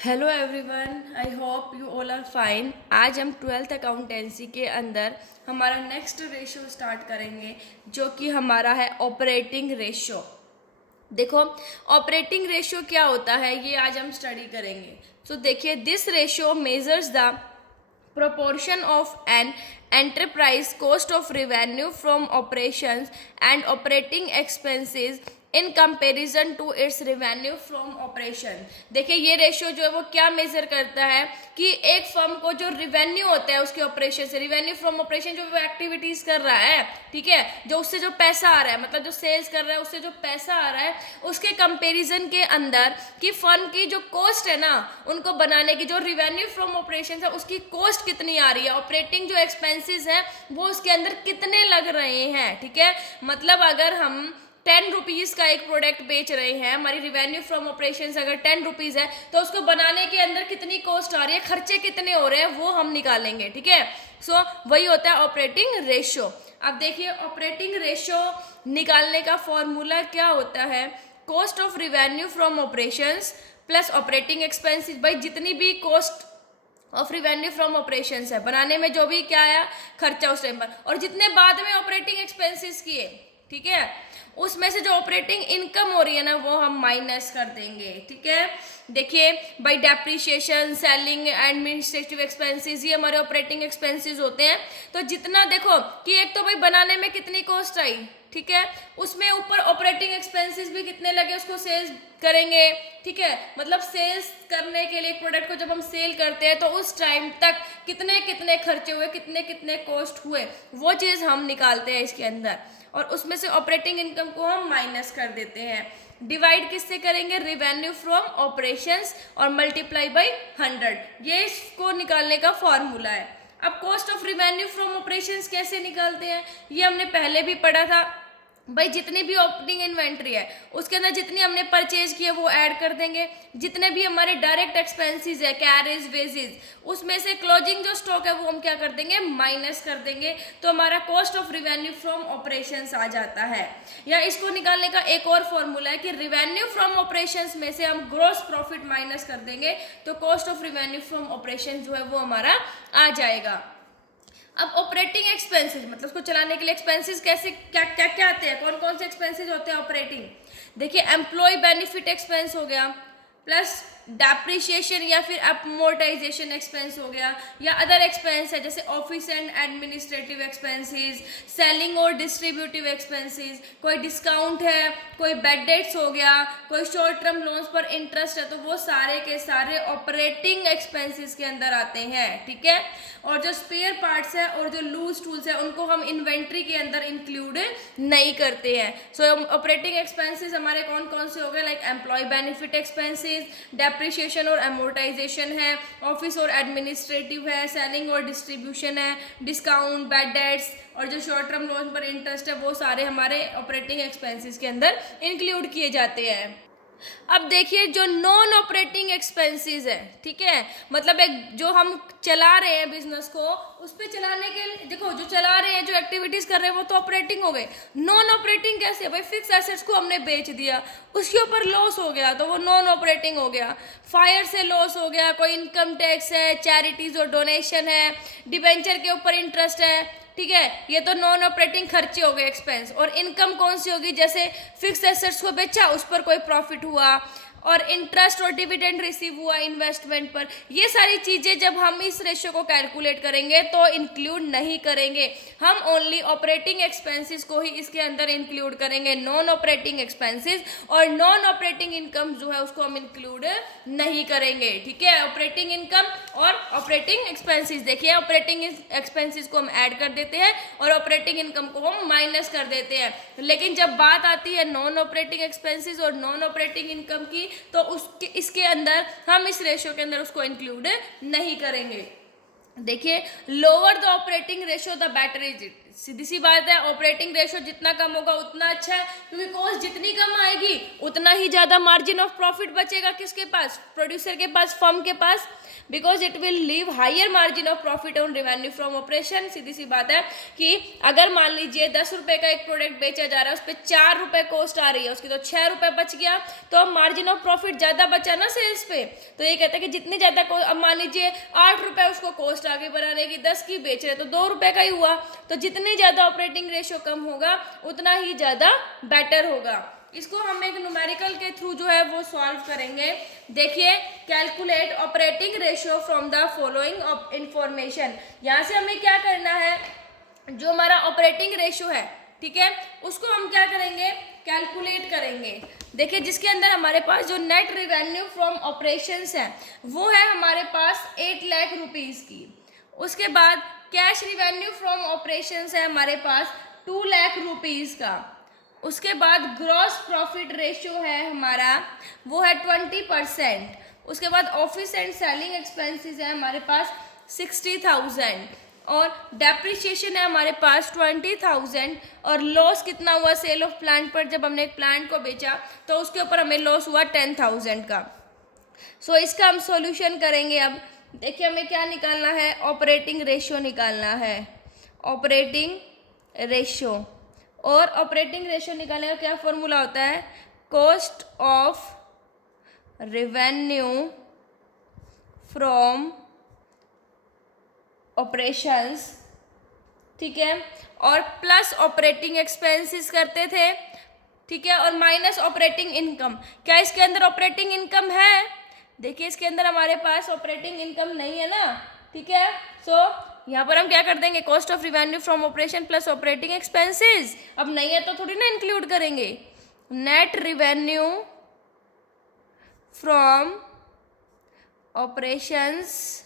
Hello everyone, I hope you all are fine. आज हम twelfth accountancy के अंदर हमारा नेक्स्ट रेशियो स्टार्ट करेंगे, जो कि हमारा है ऑपरेटिंग रेशियो। देखो, ऑपरेटिंग रेशियो क्या होता है ये आज हम स्टडी करेंगे। सो देखिए, this ratio measures the proportion of an enterprise cost of revenue from operations and operating expenses in comparison to its revenue from operation. देखिए, ये रेशियो जो है वो क्या मेजर करता है कि एक फर्म को जो रिवेन्यू होता है उसके ऑपरेशन से, रिवेन्यू फ्रॉम ऑपरेशन जो वो एक्टिविटीज कर रहा है, ठीक है, जो उससे जो पैसा आ रहा है, मतलब जो सेल्स कर रहा है उससे जो पैसा आ रहा है, उसके कंपेरिजन के अंदर कि फर्म की जो कॉस्ट है ना, उनको बनाने की जो रिवेन्यू फ्रॉम ऑपरेशन है उसकी कॉस्ट कितनी आ रही है, ऑपरेटिंग जो एक्सपेंसेस है वो उसके अंदर कितने लग रहे हैं। ठीक है, मतलब अगर हम 10 रुपीज़ का एक प्रोडक्ट बेच रहे हैं, हमारी रिवेन्यू फ्रॉम ऑपरेशंस अगर 10 रुपीज़ है, तो उसको बनाने के अंदर कितनी कॉस्ट आ रही है, खर्चे कितने हो रहे हैं, वो हम निकालेंगे। ठीक है, सो वही होता है ऑपरेटिंग रेशियो। अब देखिए, ऑपरेटिंग रेशियो निकालने का फॉर्मूला क्या होता है, cost of revenue from operations plus operating expenses. भाई, जितनी भी cost of revenue from operations है, बनाने में जो भी क्या आया खर्चा उस टाइम पर, और जितने बाद में ऑपरेटिंग एक्सपेंसेस किए, ठीक है, उसमें से जो ऑपरेटिंग इनकम हो रही है ना वो हम माइनस कर देंगे। ठीक है, देखिए by depreciation, selling, administrative expenses, ये हमारे ऑपरेटिंग एक्सपेंसेस होते हैं। तो जितना देखो कि एक तो भाई बनाने में कितनी कॉस्ट आई, ठीक है, उसमें ऊपर ऑपरेटिंग एक्सपेंसेस भी कितने लगे, उसको सेल्स करेंगे। ठीक है, मतलब सेल्स करने के लिए प्रोडक्ट को जब हम सेल करते हैं तो उस टाइम तक कितने कितने खर्चे हुए, कितने कितने कॉस्ट हुए, वो चीज़ हम निकालते हैं इसके अंदर, और उसमें से ऑपरेटिंग इनकम को हम माइनस कर देते हैं। डिवाइड किससे करेंगे, रिवेन्यू फ्रॉम ऑपरेशंस, और मल्टीप्लाई बाई 100, ये इसको निकालने का फॉर्मूला है। अब cost of revenue from operations कैसे निकालते हैं, ये हमने पहले भी पढ़ा था। भाई, जितनी भी ओपनिंग इन्वेंट्री है उसके अंदर जितनी हमने परचेज की है वो ऐड कर देंगे, जितने भी हमारे डायरेक्ट एक्सपेंसेस है, कैरेज, वेजेस, उसमें से क्लोजिंग जो स्टॉक है वो हम क्या कर देंगे, माइनस कर देंगे, तो हमारा cost of revenue from operations आ जाता है। या इसको निकालने का एक और फॉर्मूला है कि रिवेन्यू फ्रॉम ऑपरेशंस में से हम ग्रॉस प्रॉफिट माइनस कर देंगे, तो cost of revenue from operation जो है वो हमारा आ जाएगा। अब ऑपरेटिंग एक्सपेंसेस, मतलब उसको चलाने के लिए एक्सपेंसेस कैसे क्या क्या क्या आते हैं, कौन कौन से एक्सपेंसेस होते हैं ऑपरेटिंग। देखिए, एम्प्लॉय बेनिफिट एक्सपेंस हो गया, प्लस डेप्रिशिएशन या फिर अमोर्टाइजेशन एक्सपेंस हो गया, या अदर एक्सपेंस है जैसे office and administrative expenses, selling और डिस्ट्रीब्यूटिव एक्सपेंसेस, कोई डिस्काउंट है, कोई बैड डेट्स हो गया, कोई शॉर्ट टर्म लोन्स पर इंटरेस्ट है, तो वो सारे के सारे ऑपरेटिंग एक्सपेंसेस के अंदर आते हैं। ठीक है, और जो स्पेयर पार्ट्स है और जो लूज टूल्स है उनको हम इन्वेंट्री के अंदर इंक्लूड नहीं करते हैं। सो ऑपरेटिंग एक्सपेंसेस हमारे कौन कौन से हो गए, like employ benefit expenses, depreciation और एमोर्टाइजेशन है, ऑफिस और एडमिनिस्ट्रेटिव है, सेलिंग और डिस्ट्रीब्यूशन है, डिस्काउंट, बैड डेट्स, और जो शॉर्ट टर्म लोन पर इंटरेस्ट है, वो सारे हमारे ऑपरेटिंग एक्सपेंसेस के अंदर इंक्लूड किए जाते हैं। अब देखिए, जो नॉन ऑपरेटिंग एक्सपेंसेस है, ठीक है, मतलब एक जो हम चला रहे हैं बिजनेस को, उस पर चलाने के लिए देखो, जो चला रहे हैं, जो एक्टिविटीज कर रहे हैं वो तो ऑपरेटिंग हो गए। नॉन ऑपरेटिंग कैसे है भाई, फिक्स एसेट्स को हमने बेच दिया, उसके ऊपर लॉस हो गया तो वो नॉन ऑपरेटिंग हो गया। फायर से लॉस हो गया, कोई इनकम टैक्स है, चैरिटीज और डोनेशन है, डिबेंचर के ऊपर इंटरेस्ट है, ठीक है, ये तो नॉन ऑपरेटिंग खर्चे हो गए, एक्सपेंस। और इनकम कौन सी होगी, जैसे फिक्स एसेट्स को बेचा, उस पर कोई प्रॉफिट हुआ, और इंटरेस्ट और डिविडेंड रिसीव हुआ इन्वेस्टमेंट पर। ये सारी चीजें जब हम इस रेशियो को कैलकुलेट करेंगे तो इंक्लूड नहीं करेंगे, हम ओनली ऑपरेटिंग एक्सपेंसेस को ही इसके अंदर इंक्लूड करेंगे, नॉन ऑपरेटिंग एक्सपेंसेस और नॉन ऑपरेटिंग इनकम जो है उसको हम इंक्लूड नहीं करेंगे। ठीक है, ऑपरेटिंग इनकम और ऑपरेटिंग एक्सपेंसेस, देखिए ऑपरेटिंग एक्सपेंसेस को हम ऐड कर देते हैं और ऑपरेटिंग इनकम को हम माइनस कर देते हैं। लेकिन जब बात आती है नॉन ऑपरेटिंग एक्सपेंसेस और नॉन ऑपरेटिंग इनकम की, तो उसके इसके अंदर हम इस रेशियो के अंदर उसको इंक्लूड नहीं करेंगे। देखिए, lower the operating ratio the better is it. सीधी सी बात है, ऑपरेटिंग रेशियो जितना कम होगा उतना अच्छा है, क्योंकि कॉस्ट जितनी कम आएगी उतना ही ज़्यादा मार्जिन ऑफ प्रॉफिट बचेगा किसके पास, प्रोड्यूसर के पास, फर्म के पास, because it will leave higher margin of profit on revenue from operation. सीधी सी बात है कि अगर मान लीजिए 10 रुपये का एक प्रोडक्ट बेचा जा रहा है, उस पर 4 रुपये कॉस्ट आ रही है उसकी, तो 6 रुपये बच गया, तो मार्जिन ऑफ प्रॉफिट ज़्यादा बचा ना सेल्स पे। तो ये कहता है कि जितनी ज़्यादा, अब मान लीजिए 8 रुपये उसको कॉस्ट आगे बनाने की, 10 की बेच रहे तो 2 रुपये का ही हुआ, तो जितनी ज़्यादा ऑपरेटिंग रेशियो कम होगा उतना ही ज़्यादा बेटर होगा। इसको हम एक न्यूमेरिकल के थ्रू जो है वो सॉल्व करेंगे। देखिए, calculate operating ratio from the following information. यहाँ से हमें क्या करना है, जो हमारा ऑपरेटिंग रेशियो है, ठीक है, उसको हम क्या करेंगे, कैलकुलेट करेंगे। देखिए, जिसके अंदर हमारे पास जो नेट रिवेन्यू फ्रॉम ऑपरेशंस है वो है हमारे पास 8 लाख रुपीज़ की। उसके बाद कैश रिवेन्यू फ्रॉम ऑपरेशंस है हमारे पास 2 लाख रुपीज़ का। उसके बाद ग्रॉस प्रॉफिट रेशियो है हमारा, वो है 20%। उसके बाद ऑफिस एंड सेलिंग एक्सपेंसेस है हमारे पास 60,000, और डेप्रिसिएशन है हमारे पास 20,000, और लॉस कितना हुआ सेल ऑफ प्लांट पर, जब हमने एक प्लांट को बेचा तो उसके ऊपर हमें लॉस हुआ 10,000 का। सो इसका हम सॉल्यूशन करेंगे। अब देखिए, हमें क्या निकालना है, ऑपरेटिंग रेशियो निकालना है, ऑपरेटिंग रेशियो। और ऑपरेटिंग रेशियो निकालने का क्या फॉर्मूला होता है, cost of revenue from operations, ठीक है, और प्लस ऑपरेटिंग एक्सपेंसेस करते थे, ठीक है, और माइनस ऑपरेटिंग इनकम। क्या इसके अंदर ऑपरेटिंग इनकम है? देखिए, इसके अंदर हमारे पास ऑपरेटिंग इनकम नहीं है ना, ठीक है। सो यहाँ पर हम क्या कर देंगे, cost of revenue from operation plus operating expenses. अब नहीं है तो थोड़ी ना इंक्लूड करेंगे। Net revenue from operations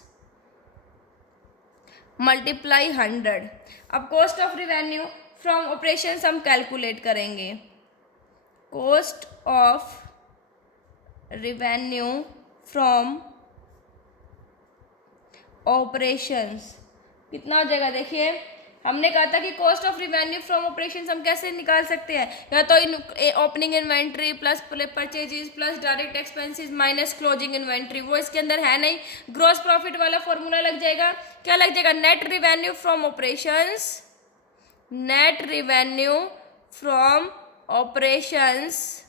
multiply 100। अब cost of revenue from operations हम कैलकुलेट करेंगे। Cost of revenue from operations कितना हो जाएगा, देखिए हमने कहा था कि cost of revenue from operations हम कैसे निकाल सकते हैं, या तो opening inventory plus purchases plus direct expenses minus closing inventory, वो इसके अंदर है नहीं। ग्रॉस प्रॉफिट वाला फॉर्मूला लग जाएगा, क्या लग जाएगा, net revenue from operations, net revenue from operations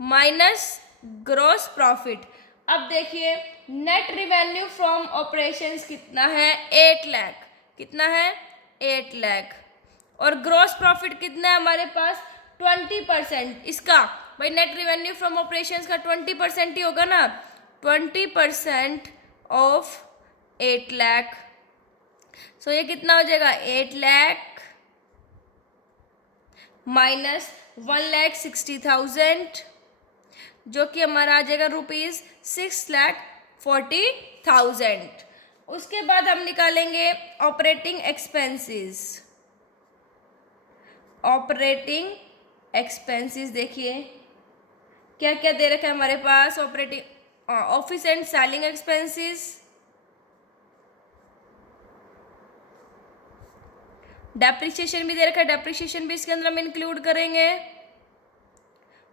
minus gross profit. अब देखिए, नेट रिवेन्यू फ्रॉम ऑपरेशंस कितना है, 8 लाख, कितना है, 8 लाख, और ग्रॉस प्रॉफिट कितना है हमारे पास, 20%। इसका भाई नेट रिवेन्यू फ्रॉम ऑपरेशंस का 20% ही होगा ना, 20% ऑफ 8 लाख। सो ये कितना हो जाएगा, 8 लाख माइनस 1,60,000, जो कि हमारा आ जाएगा ₹6,40,000। उसके बाद हम निकालेंगे ऑपरेटिंग एक्सपेंसेस। ऑपरेटिंग एक्सपेंसेस देखिए क्या क्या दे रखा है हमारे पास, operating office and selling expenses, depreciation भी दे रखा है, डेप्रिसिएशन भी इसके अंदर हम इंक्लूड करेंगे।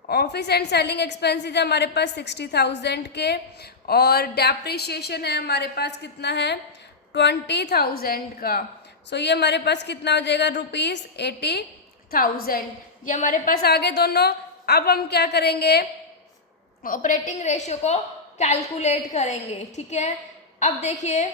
ऑफिस एंड सेलिंग एक्सपेंसेस है हमारे पास 60,000 के, और डेप्रिसिएशन है हमारे पास कितना है, 20,000 का। सो ये हमारे पास कितना हो जाएगा, ₹80,000। ये हमारे पास आगे दोनों। अब हम क्या करेंगे, ऑपरेटिंग रेशियो को कैलकुलेट करेंगे, ठीक है। अब देखिए,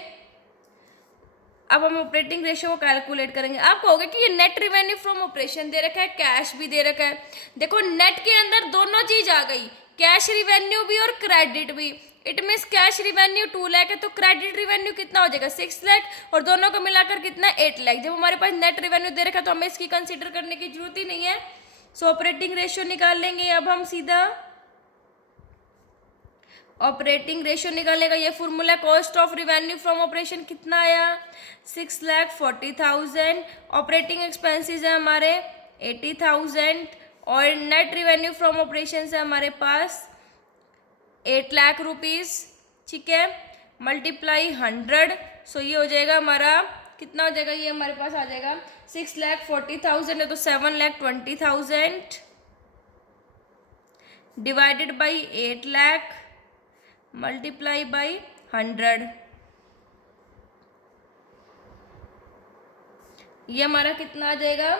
अब हम ऑपरेटिंग रेशियो को कैलकुलेट करेंगे। आप कहोगे कि ये नेट रिवेन्यू फ्रॉम ऑपरेशन दे रखा है, कैश भी दे रखा है। देखो, नेट के अंदर दोनों चीज आ गई, कैश रिवेन्यू भी और क्रेडिट भी। It means cash revenue 2 lakh है, तो क्रेडिट रिवेन्यू कितना हो जाएगा, 6 लाख, और दोनों को मिलाकर कितना, 8 लाख। जब हमारे पास नेट रिवेन्यू दे रखा है तो हमें इसकी कंसिडर करने की जरूरत ही नहीं है। सो ऑपरेटिंग रेशियो निकाल लेंगे। अब हम सीधा ऑपरेटिंग रेशियो निकालने का ये formula, cost of revenue from operation कितना आया, 6,40,000। ऑपरेटिंग एक्सपेंसेस है हमारे 80,000, और नेट रिवेन्यू फ्रॉम ऑपरेशन है हमारे पास 8 लाख रुपीज़, ठीक है, मल्टीप्लाई 100। सो ये हो जाएगा हमारा कितना हो जाएगा, ये हमारे पास आ जाएगा 6,40,000 है तो 7,20,000 divided by 8 lakh multiply by 100। ये हमारा कितना आ जाएगा,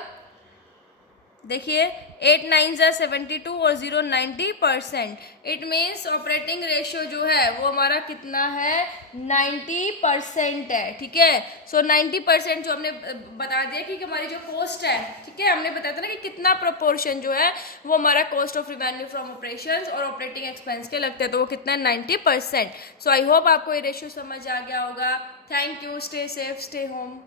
देखिए 8 9 72 और 0 90%। इट मीन्स ऑपरेटिंग रेशियो जो है वो हमारा कितना है, 90% है। ठीक है, सो 90% जो हमने बता दिया कि हमारी जो कॉस्ट है, ठीक है, हमने बताया था ना कि कितना प्रोपोर्शन जो है वो हमारा cost of revenue from operations और ऑपरेटिंग एक्सपेंस के लगते हैं, तो वो कितना है 90%। सो आई होप आपको ये रेशियो समझ आ गया होगा। Thank you, stay safe, stay home.